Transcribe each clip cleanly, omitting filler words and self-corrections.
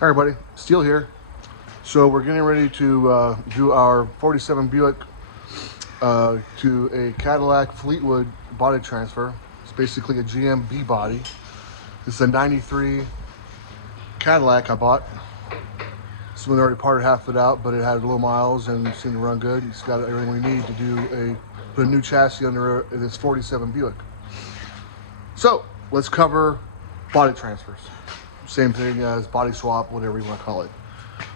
Hi everybody, Steele here. So we're getting ready to do our 47 Buick to a Cadillac Fleetwood body transfer. It's basically a GM body. This is a 93 Cadillac I bought. This one already parted half of it out, but it had low miles and seemed to run good. It's got everything we need to put a new chassis under this 47 Buick. So let's cover body transfers. Same thing as body swap, whatever you want to call it.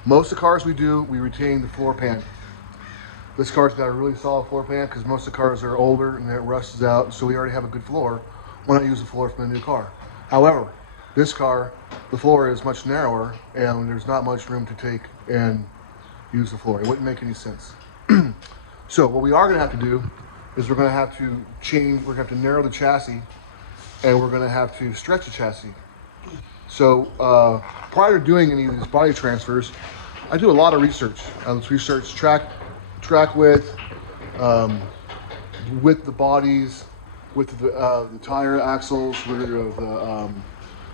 Most of the cars we do, we retain the floor pan. This car's got a really solid floor pan because most of the cars are older and it rusts out, so we already have a good floor. Why not use the floor from the new car? However, this car, the floor is much narrower and there's not much room to take and use the floor. It wouldn't make any sense. So what we are going to have to do is we're going to have to change, we're going to have to narrow the chassis, and we're going to have to stretch the chassis. So prior to doing any of these body transfers, I do a lot of research. Let's research track width, with the bodies, with the tire axles,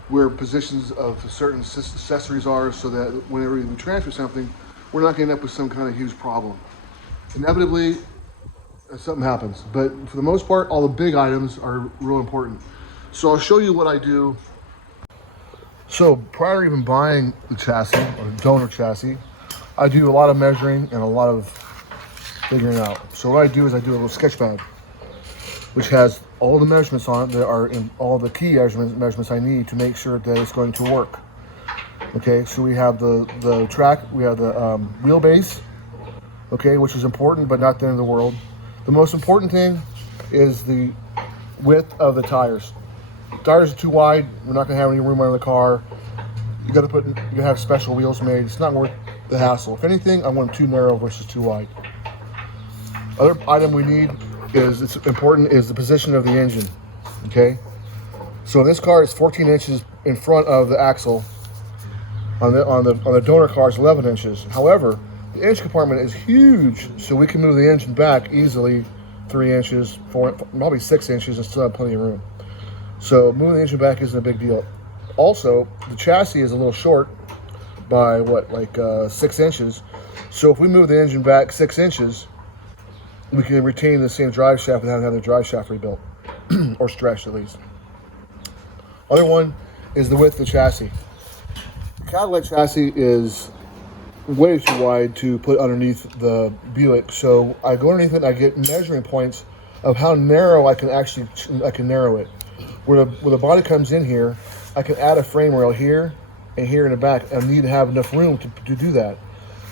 where positions of certain accessories are, so that whenever we transfer something, we're not going to end up with some kind of huge problem. Inevitably, something happens, but for the most part, all the big items are real important. So I'll show you what I do. So prior to even buying the chassis or donor chassis, I do a lot of measuring and a lot of figuring out. So what I do is I do a little sketch pad, which has all the measurements on it that are in all the key measurements I need to make sure that it's going to work. Okay, so we have the track, we have the wheelbase, okay, which is important but not the end of the world. The most important thing is the width of the tires. Tires are too wide, we're not gonna have any room under the car. You gotta have special wheels made. It's not worth the hassle. If anything, I want them too narrow versus too wide. Other item we need it's important is the position of the engine. Okay? So this car is 14 inches in front of the axle. On the donor car, it's 11 inches. However, the engine compartment is huge, so we can move the engine back easily 3 inches, 4, probably 6 inches, and still have plenty of room. So moving the engine back isn't a big deal. Also, the chassis is a little short by 6 inches. So if we move the engine back 6 inches, we can retain the same drive shaft without having the drive shaft rebuilt, or stretched at least. Other one is the width of the chassis. The Cadillac chassis is way too wide to put underneath the Buick. So I go underneath it and I get measuring points of how narrow I can narrow it. Where the body comes in here, I can add a frame rail here and here in the back. I need to have enough room to do that.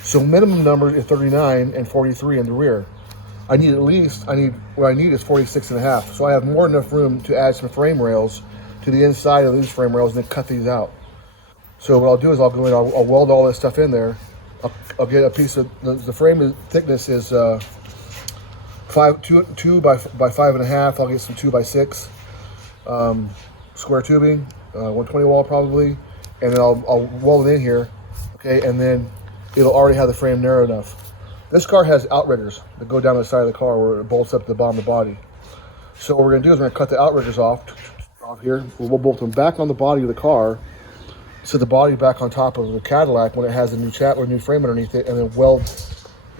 So minimum number is 39 and 43 in the rear. What I need is 46 and a half. So I have more than enough room to add some frame rails to the inside of these frame rails and then cut these out. So what I'll do is I'll go in, I'll weld all this stuff in there. I'll get a piece of, the frame thickness is 2 by 5.5. I'll get some 2 by 6. Square tubing, 120 wall probably, and then I'll weld it in here, okay, and then it'll already have the frame narrow enough. This car has outriggers that go down the side of the car where it bolts up to the bottom of the body. So what we're going to do is we're going to cut the outriggers off here. We'll bolt them back on the body of the car, set the body back on top of the Cadillac when it has a new frame underneath it, and then weld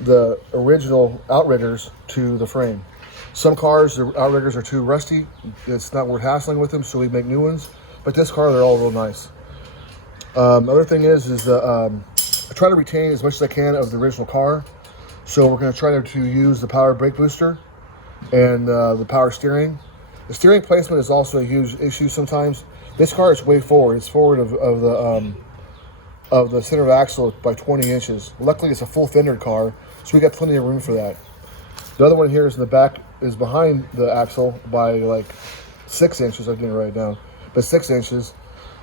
the original outriggers to the frame. Some cars, the outriggers are too rusty. It's not worth hassling with them, so we make new ones. But this car, they're all real nice. Other thing is I try to retain as much as I can of the original car. So we're going to try to use the power brake booster and the power steering. The steering placement is also a huge issue sometimes. This car is way forward. It's forward of the center of the axle by 20 inches. Luckily, it's a full fendered car, so we got plenty of room for that. The other one here is in the back, is behind the axle by 6 inches. I didn't write it down, but 6 inches,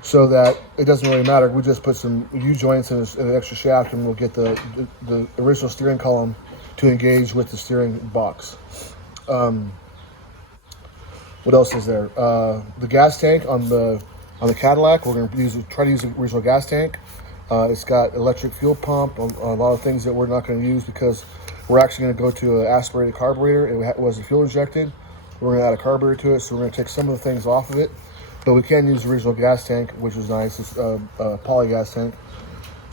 so that it doesn't really matter. We just put some U-joints in an extra shaft, and we'll get the original steering column to engage with the steering box. What else is there? The gas tank on the Cadillac, we're going to try to use the original gas tank. It's got electric fuel pump, a lot of things that we're not going to use because we're actually going to go to an aspirated carburetor. It wasn't fuel injected. We're going to add a carburetor to it, so we're going to take some of the things off of it. But we can use the original gas tank, which is nice. It's a poly gas tank.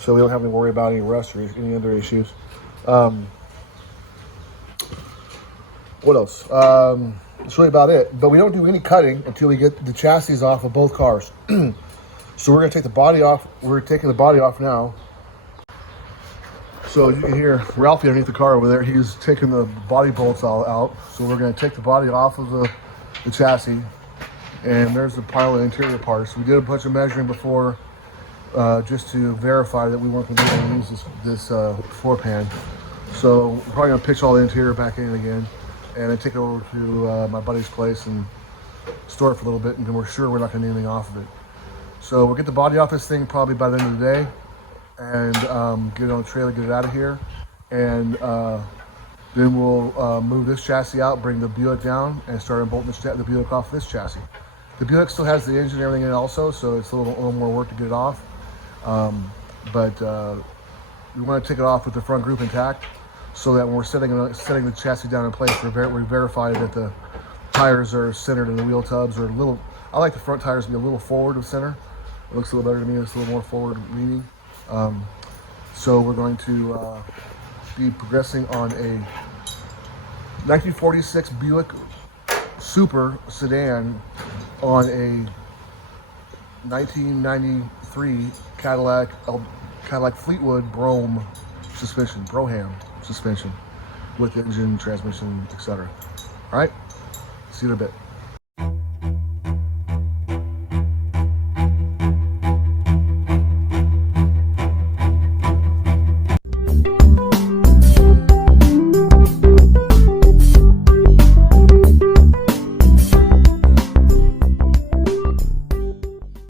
so we don't have to worry about any rust or any other issues. What else? That's really about it. But we don't do any cutting until we get the chassis off of both cars. So we're going to take the body off. We're taking the body off now. So you can hear Ralphie underneath the car over there. He's taking the body bolts all out. So we're going to take the body off of the chassis. And there's a pile of interior parts. We did a bunch of measuring before just to verify that we weren't going to be able to use this floor pan. So we're probably going to pitch all the interior back in again and then take it over to my buddy's place and store it for a little bit, and then we're sure we're not going to need anything off of it. So we'll get the body off this thing probably by the end of the day and get it on the trailer, get it out of here. And then we'll move this chassis out, bring the Buick down, and start bolting the Buick off this chassis. The Buick still has the engine and everything in it also, so it's a little more work to get it off. But we want to take it off with the front group intact, so that when we're setting the chassis down in place, we verify that the tires are centered and the wheel tubs are a little. I like the front tires to be a little forward of center. It looks a little better to me. It's a little more forward leaning. So we're going to be progressing on a 1946 Buick Super sedan on a 1993 Cadillac Fleetwood Brougham suspension with engine, transmission, etc. All right, see you in a bit.